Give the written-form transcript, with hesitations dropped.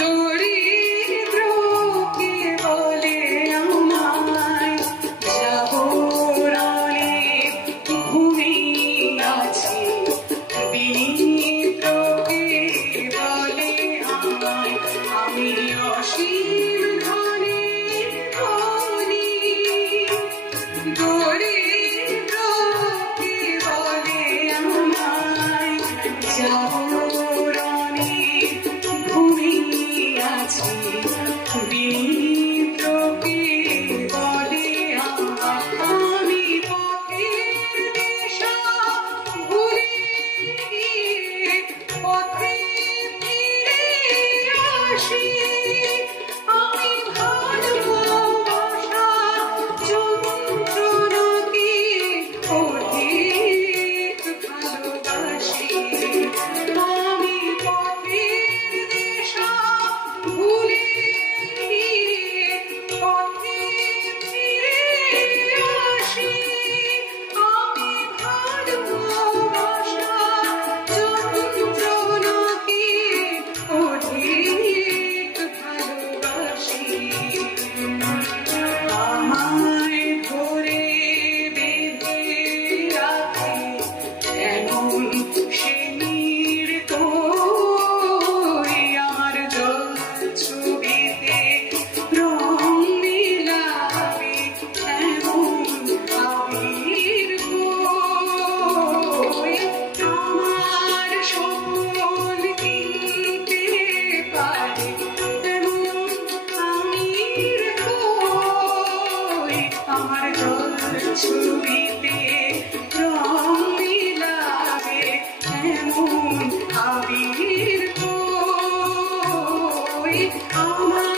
দরিদ্রকে বলে আমায় জাগরণে ঘুমিয়েছি, বিনিদ্রকে বলে আমায় আমি অসীম ধনের ধনী। দরিদ্রকে বলে আমায় জাগরণে ঘুমিয়েছি, বিনিদ্রকে বলে আমায় আমি পথের দিশা ভুলে গিয়ে পথে ফিরে আসি। আমি ভালোবাসা যন্ত্রণাকে অধিক ভালোবাসি। আমি পথের দিশা ভুলে গিয়ে পথে ফিরে আসি। আমি ভালোবাসা যন্ত্রণাকে অধিক ভালোবাসি। আমায় ধরে বেঁধে রাখে এমন সে নির্দয়, আমার জল ছবিতে রং মিলাবে এমন আবির বই। আমার সকল কিনতে পারে এমন আমির বই। আমার জল ছবিতে রং মিলাবে এমন আবির বই। আমার